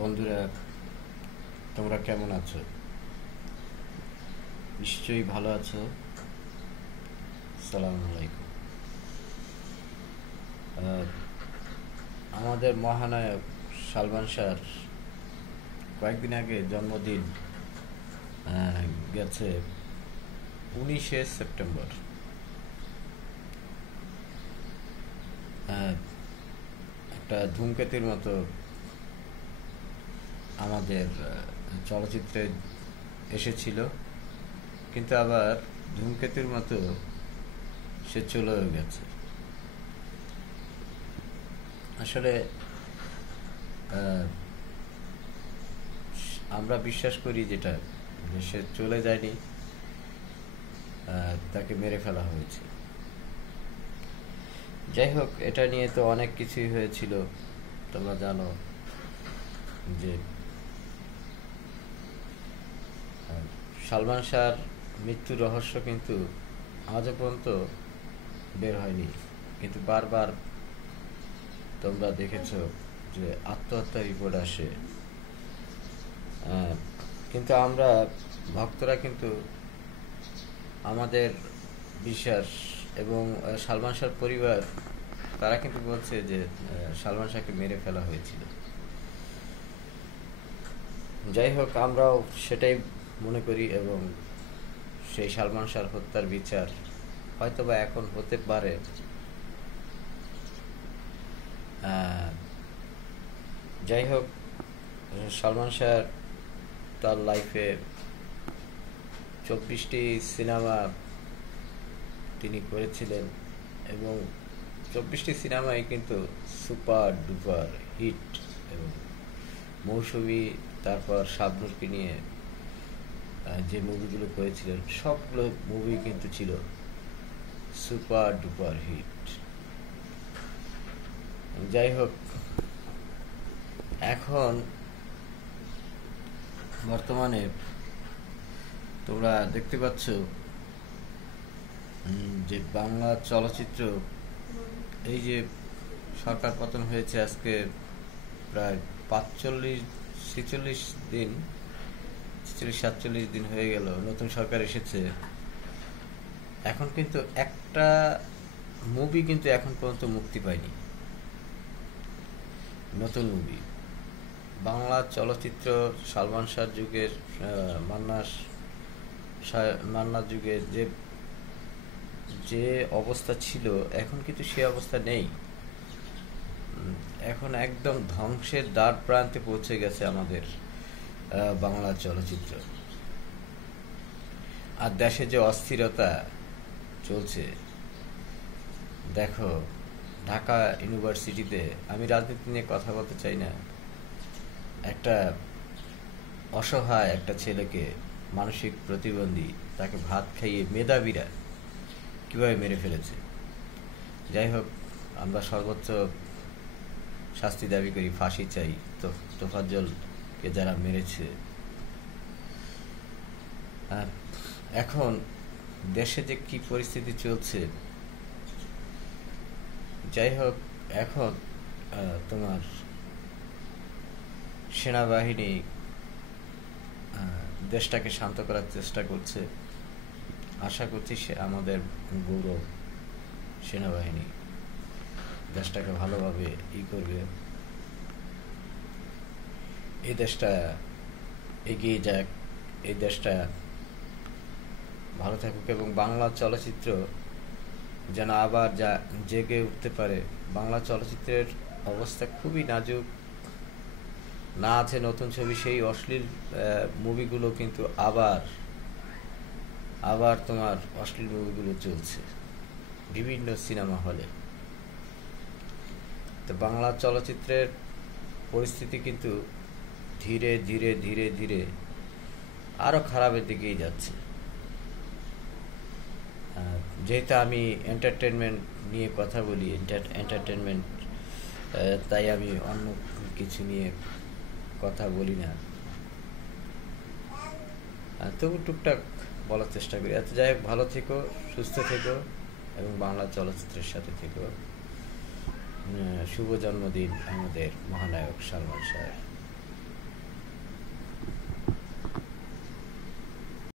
বন্ধুরা, তোমরা কেমন আছো? নিশ্চয়ই ভালো আছো। সালাম আলাইকুম। আহ, আমাদের মহানায়ক সালমান শাহর কয়েকদিন আগে জন্মদিন আহ, গেছে 19শে সেপ্টেম্বর। আহ, একটা ধূমকেতুর মতো আমাদের চলচ্চিত্রে এসেছিল, কিন্তু আবার ধূমকেতুর মতো সে চলেও গেছে। আসলে আহ, আমরা বিশ্বাস করি যেটা, যে সে চলে যায়নি, তাকে মেরে ফেলা হয়েছে। যাই হোক, এটা নিয়ে তো অনেক কিছুই হয়েছিল। তোমরা জানো যে আহ, সালমান শাহর মৃত্যুর রহস্য কিন্তু আজও পর্যন্ত বের হয়নি, কিন্তু বারবার তোমরা দেখেছো যে আত্মহত্যা রিপোর্ট আসে। আহ, কিন্তু আমরা ভক্তরা কিন্তু আমাদের বিশ্বাস এবং সালমান শাহর পরিবার, তারা কিন্তু বলছে যে সালমান শাহকে মেরে ফেলা হয়েছিল। যাই হোক, আমরাও সেটাই মনে করি এবং সেই সালমান শাহর হত্যার বিচার হয়তোবা এখন হতে পারে। আহ, যাই হোক, সালমান শাহ তার লাইফে 24টি সিনেমা তিনি করেছিলেন এবং 24টি সিনেমাই কিন্তু সুপার ডুপার হিট। এবং মৌসুমী, তারপর শাবনূরকে নিয়ে যে মুভিগুলো করেছিলেন, সবগুলো মুভি কিন্তু ছিল সুপার ডুপার হিট। যাই হোক, এখন বর্তমানে তোমরা দেখতে পাচ্ছ যে বাংলা চলচ্চিত্র, এই যে সরকার পতন হয়েছে আজকে প্রায় 45-46 দিন, 46-47 দিন হয়ে গেল, নতুন সরকার এসেছে। এখন কিন্তু একটা মুভি কিন্তু এখন পর্যন্ত মুক্তি পায়নি, নতুন মুভি। বাংলা চলচ্চিত্র সালমান শাহ যুগের, মান্নার যুগের যে যে অবস্থা ছিল, এখন কিন্তু সে অবস্থা নেই। এখন একদম ধ্বংসের দ্বার প্রান্তে পৌঁছে গেছে আমাদের বাংলা চলচ্চিত্র। আর দেশে যে অস্থিরতা চলছে, দেখো, ঢাকা ইউনিভার্সিটিতে, আমি রাজনীতি নিয়ে কথা বলতে চাই না, একটা অসহায় একটা ছেলেকে, মানসিক প্রতিবন্ধী, তাকে ভাত খাইয়ে মেধাবীরা কিভাবে মেরে ফেলেছে। যাই হোক, আমরা সর্বোচ্চ শাস্তি দাবি করি, ফাঁসি চাই তো তোফাজ্জলকে যারা মেরেছে। এখন দেশে যে কি পরিস্থিতি চলছে, যাই হোক, এখন তোমার সেনাবাহিনী দেশটাকে শান্ত করার চেষ্টা করছে। আশা করছি সে আমাদের গৌরব সেনাবাহিনী দেশটাকে ভালোভাবে করবে, এই দেশটা এগিয়ে যাক, এই দেশটা ভালো থাকুক এবং বাংলা চলচ্চিত্র যেন আবার জেগে উঠতে পারে। বাংলা চলচ্চিত্রের অবস্থা খুবই নাজুক। না আছে নতুন ছবি, সেই অশ্লীল মুভিগুলো কিন্তু আবার আবার তোমার অশ্লীল মুভিগুলো চলছে বিভিন্ন সিনেমা হলে। তো বাংলা চলচ্চিত্রের পরিস্থিতি কিন্তু ধীরে ধীরে ধীরে ধীরে আরো খারাপের দিকেই যাচ্ছে। যেহেতু আমি এন্টারটেনমেন্ট নিয়ে কথা বলি, এন্টারটেনমেন্ট, তাই আমি অন্য কিছু নিয়ে কথা বলি না, তবু টুকটাক বলার চেষ্টা করি। আচ্ছা, যাই হোক, ভালো থেকো, সুস্থ থেকো এবং বাংলা চলচ্চিত্রের সাথে থেকো। শুভ জন্মদিন আমাদের মহানায়ক সালমান শাহ।